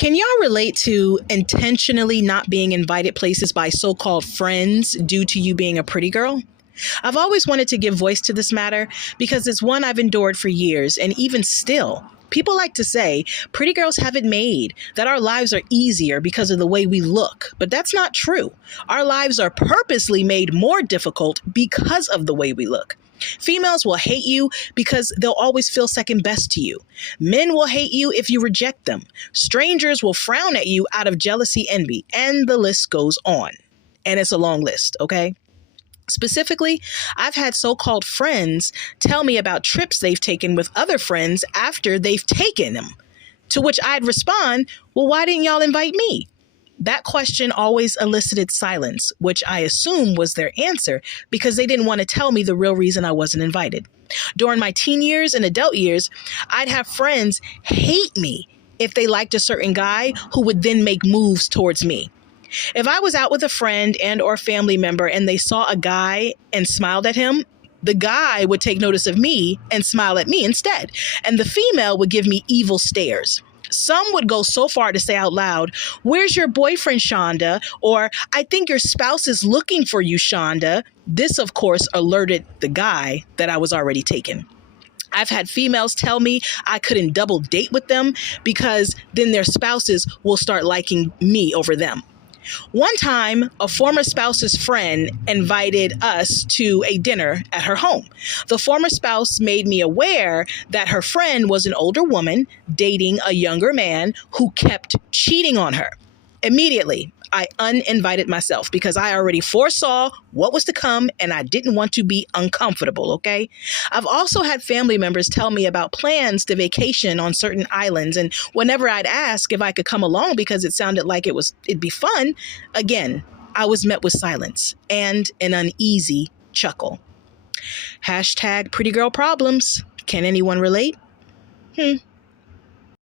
Can y'all relate to intentionally not being invited places by so-called friends due to you being a pretty girl? I've always wanted to give voice to this matter because it's one I've endured for years, and even still, people like to say pretty girls have it made, that our lives are easier because of the way we look. But that's not true. Our lives are purposely made more difficult because of the way we look. Females will hate you because they'll always feel second best to you. Men will hate you if you reject them. Strangers will frown at you out of jealousy, envy, and the list goes on. And it's a long list, okay? Specifically, I've had so-called friends tell me about trips they've taken with other friends after they've taken them, to which I'd respond, well, why didn't y'all invite me? That question always elicited silence, which I assume was their answer because they didn't want to tell me the real reason I wasn't invited. During my teen years and adult years, I'd have friends hate me if they liked a certain guy who would then make moves towards me. If I was out with a friend and or family member and they saw a guy and smiled at him, the guy would take notice of me and smile at me instead, and the female would give me evil stares. Some would go so far to say out loud, "Where's your boyfriend, Shanda?" Or, "I think your spouse is looking for you, Shanda." This, of course, alerted the guy that I was already taken. I've had females tell me I couldn't double date with them because then their spouses will start liking me over them. One time, a former spouse's friend invited us to a dinner at her home. The former spouse made me aware that her friend was an older woman dating a younger man who kept cheating on her. Immediately, I uninvited myself because I already foresaw what was to come and I didn't want to be uncomfortable, okay? I've also had family members tell me about plans to vacation on certain islands, and whenever I'd ask if I could come along because it sounded like it'd be fun, again, I was met with silence and an uneasy chuckle. Hashtag pretty girl problems. Can anyone relate?